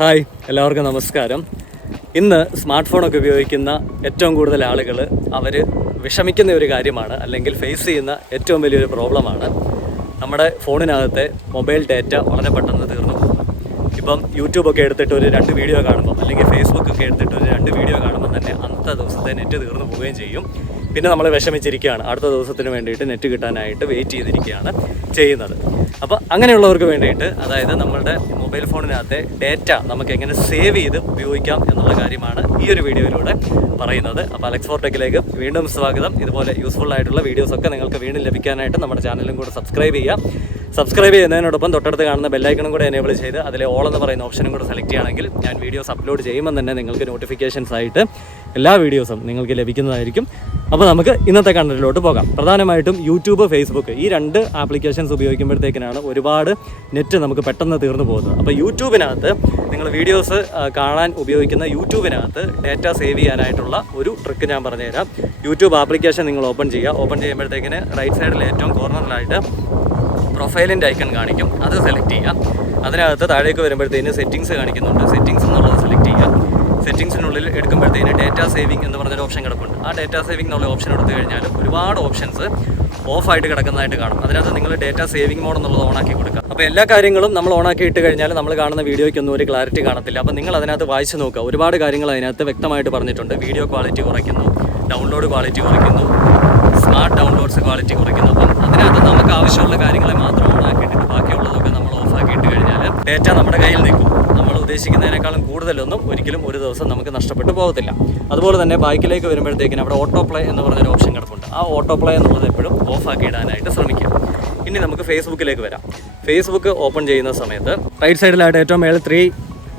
Hi, എല്ലാവർക്കും നമസ്കാരം. ഇന്ന് സ്മാർട്ട് ഫോണൊക്കെ ഉപയോഗിക്കുന്ന ഏറ്റവും കൂടുതൽ ആളുകൾ അവർ വിഷമിക്കുന്ന ഒരു കാര്യമാണ്, അല്ലെങ്കിൽ ഫേസ് ചെയ്യുന്ന ഏറ്റവും വലിയൊരു പ്രോബ്ലമാണ് നമ്മുടെ ഫോണിനകത്തെ മൊബൈൽ ഡാറ്റ വളരെ പെട്ടെന്ന് തീർന്നു പോകും. ഇപ്പം യൂട്യൂബൊക്കെ എടുത്തിട്ട് ഒരു 2 വീഡിയോ കാണുമ്പം, അല്ലെങ്കിൽ ഫേസ്ബുക്കൊക്കെ എടുത്തിട്ട് ഒരു 2 വീഡിയോ കാണുമ്പോൾ തന്നെ അന്നത്തെ ദിവസത്തെ നെറ്റ് തീർന്നു പോവുകയും ചെയ്യും. പിന്നെ നമ്മൾ വിഷമിച്ചിരിക്കുകയാണ്, അടുത്ത ദിവസത്തിന് വേണ്ടിയിട്ട് നെറ്റ് കിട്ടാനായിട്ട് വെയിറ്റ് ചെയ്തിരിക്കുകയാണ് ചെയ്യുന്നത്. അപ്പോൾ അങ്ങനെയുള്ളവർക്ക് വേണ്ടിയിട്ട്, അതായത് നമ്മളുടെ മൊബൈൽ ഫോണിനകത്തെ ഡേറ്റ നമുക്ക് എങ്ങനെ സേവ് ചെയ്ത് ഉപയോഗിക്കാം എന്നുള്ള കാര്യമാണ് ഈ ഒരു വീഡിയോയിലൂടെ പറയുന്നത്. അപ്പോൾ അലക്സ് ഫോർ ടെക്കിലേക്ക് വീണ്ടും സ്വാഗതം. ഇതുപോലെ യൂസ്ഫുൾ ആയിട്ടുള്ള വീഡിയോസൊക്കെ നിങ്ങൾക്ക് വീണ്ടും ലഭിക്കാനായിട്ട് നമ്മുടെ ചാനലും കൂടെ സബ്സ്ക്രൈബ് ചെയ്യാം. സബ്സ്ക്രൈബ് ചെയ്യുന്നതിനോടൊപ്പം തൊട്ടടുത്ത് കാണുന്ന ബെല്ലൈക്കണും കൂടെ എനേബിൾ ചെയ്ത് അതിലെ ഓൾ എന്ന് പറയുന്ന ഓപ്ഷനും കൂടെ സെലക്ട് ചെയ്യുകയാണെങ്കിൽ ഞാൻ വീഡിയോസ് അപ്ലോഡ് ചെയ്യുമ്പോൾ തന്നെ നിങ്ങൾക്ക് നോട്ടിഫിക്കേഷൻസ് ആയിട്ട് എല്ലാ വീഡിയോസും നിങ്ങൾക്ക് ലഭിക്കുന്നതായിരിക്കും. അപ്പോൾ നമുക്ക് ഇന്നത്തെ കണ്ടന്റിലോട്ട് പോകാം. പ്രധാനമായിട്ടും യൂട്യൂബ്, ഫേസ്ബുക്ക് ഈ 2 ആപ്ലിക്കേഷൻസ് ഉപയോഗിക്കുമ്പോഴത്തേക്കിനാണ് ഒരുപാട് നെറ്റ് നമുക്ക് പെട്ടെന്ന് തീർന്നു പോകുന്നത്. അപ്പോൾ യൂട്യൂബിനകത്ത് നിങ്ങൾ വീഡിയോസ് കാണാൻ ഉപയോഗിക്കുന്ന യൂട്യൂബിനകത്ത് ഡാറ്റ സേവ് ചെയ്യാനായിട്ടുള്ള ഒരു ട്രിക്ക് ഞാൻ പറഞ്ഞുതരാം. യൂട്യൂബ് ആപ്ലിക്കേഷൻ നിങ്ങൾ ഓപ്പൺ ചെയ്യുക. ഓപ്പൺ ചെയ്യുമ്പോഴത്തേക്കിന് റൈറ്റ് സൈഡിൽ ഏറ്റവും കോർണറിലായിട്ട് പ്രൊഫൈലിൻ്റെ ഐക്കൺ കാണിക്കും, അത് സെലക്ട് ചെയ്യുക. അതിനകത്ത് താഴേക്ക് വരുമ്പോഴത്തേന് സെറ്റിങ്സ് കാണിക്കുന്നുണ്ട്, സെറ്റിങ്സ് എന്നുള്ളത് സെലക്ട് ചെയ്യുക. സെറ്റിങ്സിനുള്ളിൽ എടുക്കുമ്പോഴത്തേന് ഡേറ്റ സേവിങ് എന്ന് പറഞ്ഞൊരു ഓപ്ഷൻ കിടപ്പുണ്ട്. ആ ഡേറ്റ സേവിംഗ് എന്നുള്ള ഓപ്ഷൻ എടുത്തു കഴിഞ്ഞാൽ ഒരുപാട് ഓപ്ഷൻസ് ഓഫായിട്ട് കിടക്കുന്നതായിട്ട് കാണും. അതിനകത്ത് നിങ്ങൾ ഡേറ്റ സേവിംഗ് മോഡ് എന്നുള്ളത് ഓണാക്കി കൊടുക്കുക. അപ്പോൾ എല്ലാ കാര്യങ്ങളും നമ്മൾ ഓണാക്കി ഇട്ട് കഴിഞ്ഞാൽ നമ്മൾ കാണുന്ന വീഡിയോയ്ക്കൊന്നും ഒരു ക്ലാരിറ്റി കാണത്തില്ല. അപ്പോൾ നിങ്ങൾ അതിനകത്ത് വായിച്ച് നോക്കുക. ഒരുപാട് കാര്യങ്ങൾ അതിനകത്ത് വ്യക്തമായിട്ട് പറഞ്ഞിട്ടുണ്ട്. വീഡിയോ ക്വാളിറ്റി കുറയ്ക്കുന്നു, ഡൗൺലോഡ് ക്വാളിറ്റി കുറയ്ക്കുന്നു, സ്മാർട്ട് ഡൗൺലോഡ്സ് ക്വാളിറ്റി കുറയ്ക്കുന്നു. അപ്പം അതിനകത്ത് നമുക്ക് ആവശ്യമുള്ള കാര്യങ്ങളെ മാത്രം ഓണാക്കിയിട്ടിട്ട് ബാക്കിയുള്ളതൊക്കെ നമ്മൾ ഓഫാക്കിയിട്ട് കഴിഞ്ഞാൽ ഡേറ്റ നമ്മുടെ കയ്യിൽ നിൽക്കും. നമ്മൾ ഉദ്ദേശിക്കുന്നതിനേക്കാളും കൂടുതലൊന്നും ഒരിക്കലും ഒരു ദിവസം നമുക്ക് നഷ്ടപ്പെട്ടു പോകത്തില്ല. അതുപോലെ തന്നെ ബൈക്കിലേക്ക് വരുമ്പോഴത്തേക്കിനും അവിടെ ഓട്ടോ പ്ലേ എന്ന് പറഞ്ഞൊരു ഓപ്ഷൻ കിടപ്പുണ്ട്. ആ ഓട്ടോ പ്ലേ എന്നുള്ളത് എപ്പോഴും ഓഫാക്കി ഇടാനായിട്ട് ശ്രമിക്കുക. ഇനി നമുക്ക് ഫേസ്ബുക്കിലേക്ക് വരാം. ഫേസ്ബുക്ക് ഓപ്പൺ ചെയ്യുന്ന സമയത്ത് റൈറ്റ് സൈഡിലായിട്ട് ഏറ്റവും മേളിൽ 3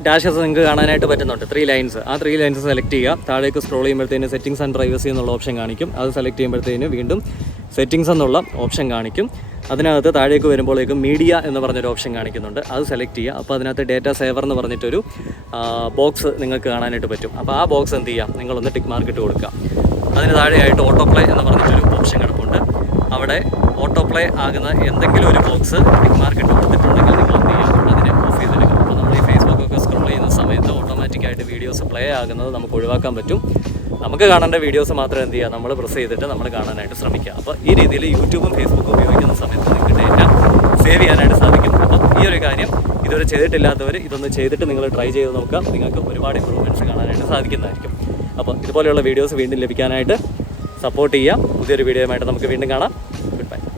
ഡാഷസ് നിങ്ങൾക്ക് കാണാനായിട്ട് പറ്റുന്നുണ്ട്, 3 ലൈൻസ്. ആ 3 ലൈൻസ് സെലക്ട് ചെയ്യുക. താഴേക്ക് സ്ക്രോൾ ചെയ്യുമ്പോഴത്തേന് സെറ്റിംഗ്സ് ആൻഡ് പ്രൈവസി എന്നുള്ള ഓപ്ഷൻ കാണിക്കും. അത് സെലക്ട് ചെയ്യുമ്പോഴത്തേന് വീണ്ടും സെറ്റിംഗ്സ് എന്നുള്ള ഓപ്ഷൻ കാണിക്കും. അതിനകത്ത് താഴേക്ക് വരുമ്പോഴേക്കും മീഡിയ എന്ന് പറഞ്ഞൊരു ഓപ്ഷൻ കാണിക്കുന്നുണ്ട്, അത് സെലക്ട് ചെയ്യുക. അപ്പോൾ അതിനകത്ത് ഡേറ്റ സേവർ എന്ന് പറഞ്ഞിട്ടൊരു ബോക്സ് നിങ്ങൾക്ക് കാണാനായിട്ട് പറ്റും. അപ്പോൾ ആ ബോക്സ് എന്ത് ചെയ്യുക, നിങ്ങളൊന്ന് ടിക്ക് മാർക്ക് ഇട്ട് കൊടുക്കുക. അതിന് താഴെയായിട്ട് ഓട്ടോ പ്ലേ എന്ന് പറഞ്ഞിട്ടൊരു ഓപ്ഷൻ കിടപ്പുണ്ട്. അവിടെ ഓട്ടോ പ്ലേ ആകുന്ന എന്തെങ്കിലും ഒരു ബോക്സ് ടിക്ക് മാർക്ക് ഇട്ട് കൊടുത്തിട്ടുണ്ടെങ്കിൽ നിങ്ങൾ എന്ത് ചെയ്യുക, അതിനെ ഓഫ് ചെയ്തെടുക്കുക. അപ്പോൾ നമ്മൾ ഈ ഫേസ്ബുക്കൊക്കെ സ്ക്രോൾ ചെയ്യുന്ന സമയത്ത് ഓട്ടോമാറ്റിക്കായിട്ട് വീഡിയോസ് പ്ലേ ആകുന്നത് നമുക്ക് ഒഴിവാക്കാൻ പറ്റും. നമുക്ക് കാണേണ്ട വീഡിയോസ് മാത്രം എന്ത് ചെയ്യുക, നമ്മൾ പ്രസ് ചെയ്തിട്ട് നമ്മൾ കാണാനായിട്ട് ശ്രമിക്കുക. അപ്പോൾ ഈ രീതിയിൽ യൂട്യൂബും ഫേസ്ബുക്കും ഉപയോഗിക്കുന്ന സമയത്ത് നിങ്ങൾക്ക് ഡേറ്റ സേവ് ചെയ്യാനായിട്ട് സാധിക്കും. അപ്പം ഈ ഒരു കാര്യം ഇതുവരെ ചെയ്തിട്ടില്ലാത്തവർ ഇതൊന്ന് ചെയ്തിട്ട് നിങ്ങൾ ട്രൈ ചെയ്ത് നോക്കുക. നിങ്ങൾക്ക് ഒരുപാട് ഇമ്പ്രൂവ്മെൻറ്റ്സ് കാണാനായിട്ട് സാധിക്കുന്നതായിരിക്കും. അപ്പോൾ ഇതുപോലെയുള്ള വീഡിയോസ് വീണ്ടും ലഭിക്കാനായിട്ട് സപ്പോർട്ട് ചെയ്യുക. പുതിയൊരു വീഡിയോയുമായിട്ട് നമുക്ക് വീണ്ടും കാണാം.